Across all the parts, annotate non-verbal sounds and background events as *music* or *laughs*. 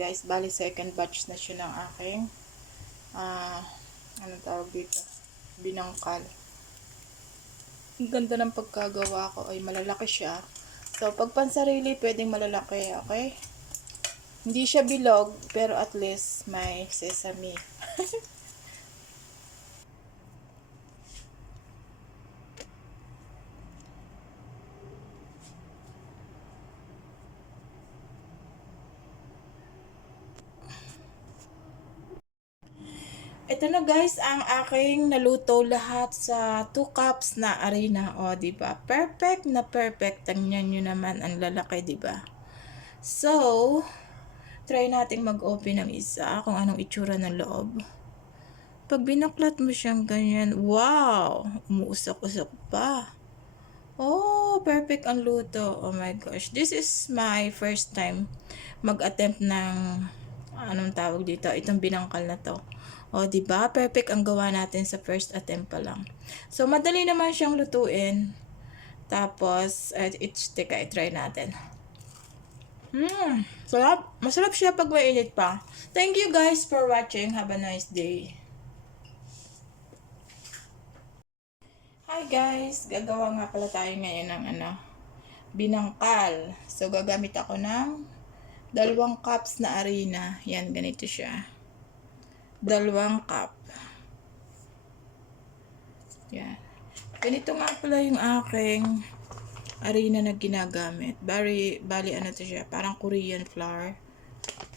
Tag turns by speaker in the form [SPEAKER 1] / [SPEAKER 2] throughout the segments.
[SPEAKER 1] guys. Bali, second batch na siya ng aking, ah, ano tawag dito? Binangkal. Ang ganda ng pagkagawa ko ay malalaki siya. So, pag pansarili, pwedeng malalaki, okay? Hindi siya bilog, pero at least may sesame. *laughs* Ito na guys, ang aking naluto lahat sa 2 cups na arena. O, ba? Perfect na perfect. Tingnan nyo naman ang lalaki, ba? So, try nating mag-open ng isa kung anong itsura ng loob. Pag binaklat mo siyang ganyan, wow! Umuusok-usok pa. Oh, perfect ang luto. Oh my gosh. This is my first time mag-attempt ng anong tawag dito, itong binangkal na to. O, di ba? Perfect ang gawa natin sa first attempt pa lang. So, madali naman siyang lutuin. Tapos, uh, it's, teka, i-try natin. Hmm, sarap. Masarap siya pag mainit pa. Thank you guys for watching. Have a nice day. Hi guys! Gagawa nga pala tayo ngayon ng ano, binangkal. So, gagamit ako ng dalawang cups na arena. Yan, ganito siya. Dalawang cup. Yan. Ganito nga pala yung aking arena na ginagamit. Bali, bali ano to siya, parang Korean flour.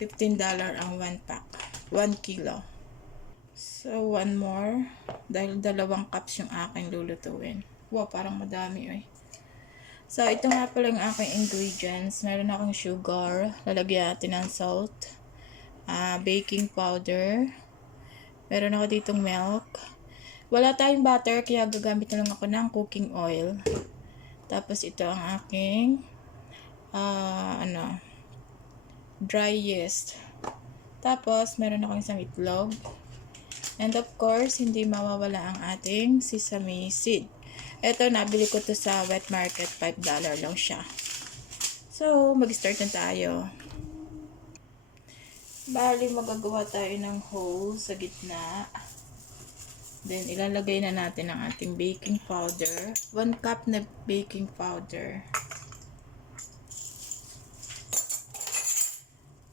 [SPEAKER 1] $15 ang 1 pack. 1 kilo. So, one more. Dahil dalawang cups yung aking lulutuin. Wow, parang madami eh. So, ito nga pala yung aking ingredients. Meron akong sugar. Lalagyan natin ng salt. ah baking powder. Meron ako ditong milk. Wala tayong butter, kaya gagamit na lang ako ng cooking oil. Tapos, ito ang aking ah ano, dry yeast. Tapos, meron akong isang itlog. And of course, hindi mawawala ang ating sesame seed. Ito, nabili ko to sa wet market. $5 lang siya. So, mag-start na tayo. Bali, magagawa tayo ng hole sa gitna. Then, ilalagay na natin ang ating baking powder. 1 cup na baking powder.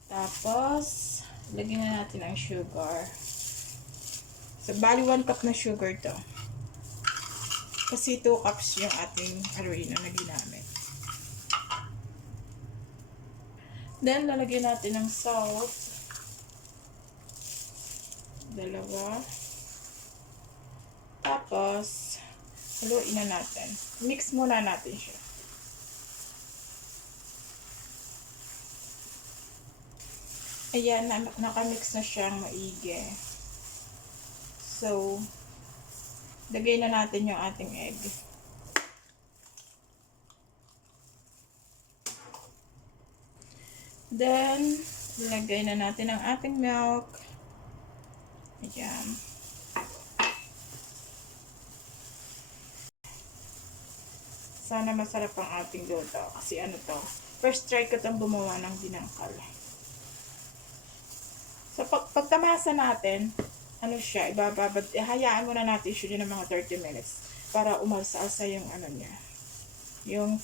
[SPEAKER 1] Tapos, lagyan na natin ang sugar. So, bali 1 cup na sugar to. Kasi 2 cups yung ating arena na ginamit. Then, lalagyan natin ng salt. Dalawa. Tapos, haluin na natin. Mix muna natin siya. Ayan, na nakamix na siyang maigi. So, lagay na natin yung ating egg. Then, lagay na natin ang ating milk. Ayan. Sana masarap ang ating luto. Kasi ano to, first try ko itong gumawa ng dinangkal. So, pag, pagtamasa natin, ano siya, ibababad, hayaan muna natin siya ng mga 30 minutes para umalsa-alsa yung ano niya. Yung,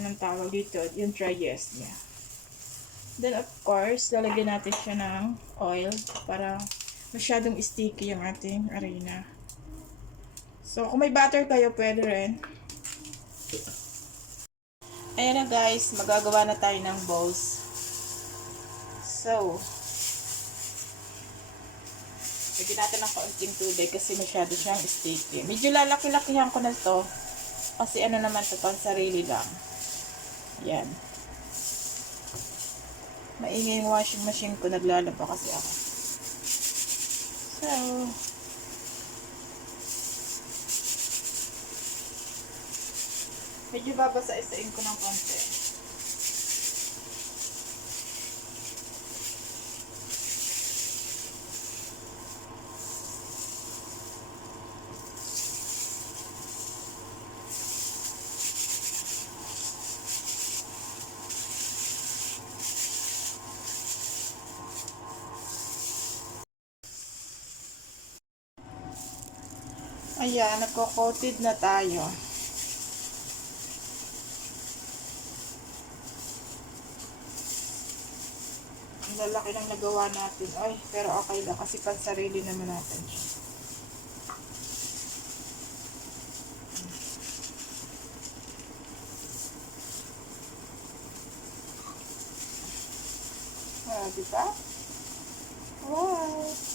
[SPEAKER 1] anong tawag dito, yung dry yeast niya. Then, of course, lalagyan natin siya ng oil para masyadong sticky yung ating arena. So, kung may butter kayo, pwede rin. Ayan na guys, magagawa na tayo ng balls. So, lagyan natin ng kaunting tubig kasi masyado siyang sticky. Medyo lalaki-lakihan ko na to kasi ano naman to, pang sarili lang. Yan. Maingay yung washing machine ko, naglalaba kasi ako. So, medyo babasa-isain ko ng konti. Ayan, nagko-coated na tayo. Ang lalaki ng nagawa natin. Ay, pero okay lang kasi pansarili naman natin siya. Ah, di ba? Wow!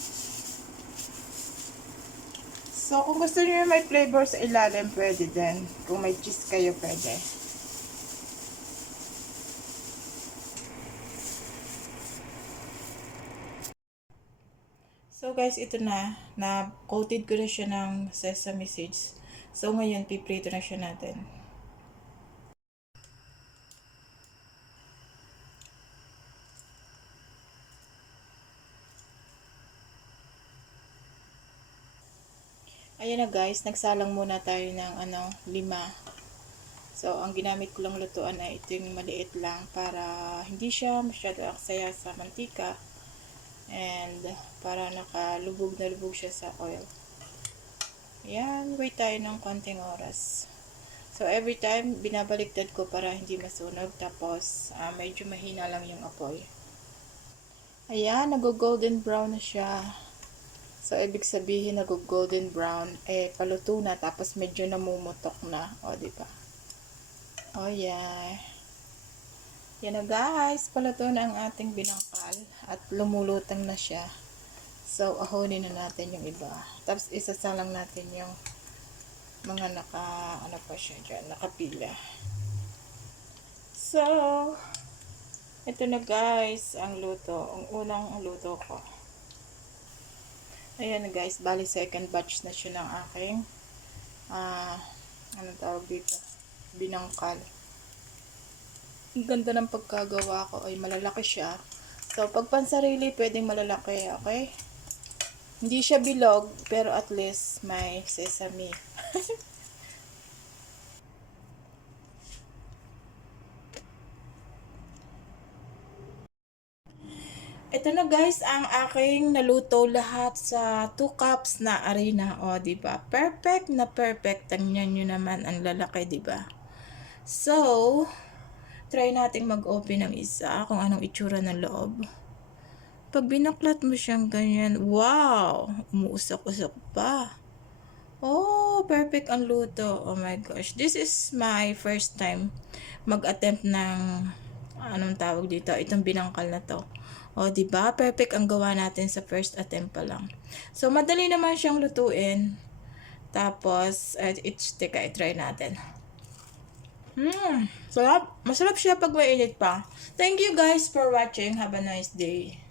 [SPEAKER 1] So, kung gusto niyo may flavor sa ilalim, pwede din. Kung may cheese kayo, pwede. So, guys, ito na. Na-coated ko na siya ng sesame seeds. So, ngayon, piprito na siya natin. Ayan na guys, nagsalang muna tayo ng ano, lima. So, ang ginamit ko lang lutuan ay ito yung maliit lang para hindi siya masyado aksaya sa mantika. And para nakalubog na lubog siya sa oil. Ayan, wait tayo ng konting oras. So, every time, binabaliktad ko para hindi masunog. Tapos, ah, medyo mahina lang yung apoy. Ayan, nag-golden brown na siya. So, ibig sabihin nag-golden brown, eh, paluto na, tapos medyo namumutok na. O, di ba? Oh, yeah. Yan na guys, paluto na ang ating binangkal at lumulutang na siya. So, ahonin na natin yung iba. Tapos, isasalang natin yung mga naka, ano pa siya dyan, nakapila. So, ito na guys, ang luto. Ang unang luto ko. Ayan guys, bali second batch na siya ng aking ah, ano tawag dito? Binangkal. Ang ganda ng pagkagawa ko ay malalaki siya. So, pag pansarili, pwedeng malalaki, okay? Hindi siya bilog, pero at least may sesame. *laughs* Ito na guys, ang aking naluto lahat sa 2 cups na arena. O, di ba? Perfect na perfect. Tingnan nyo naman ang lalaki, di ba? So, try nating mag-open ng isa kung anong itsura ng loob. Pag binaklat mo siyang ganyan, wow! Umuusok-usok pa. Oh, perfect ang luto. Oh my gosh. This is my first time mag-attempt ng anong tawag dito, itong binangkal na to. O, di ba? Perfect ang gawa natin sa first attempt pa lang. So, madali naman siyang lutuin. Tapos, uh, it's, teka, i-try natin. Hmm, sarap. Masarap siya pag mainit pa. Thank you guys for watching. Have a nice day.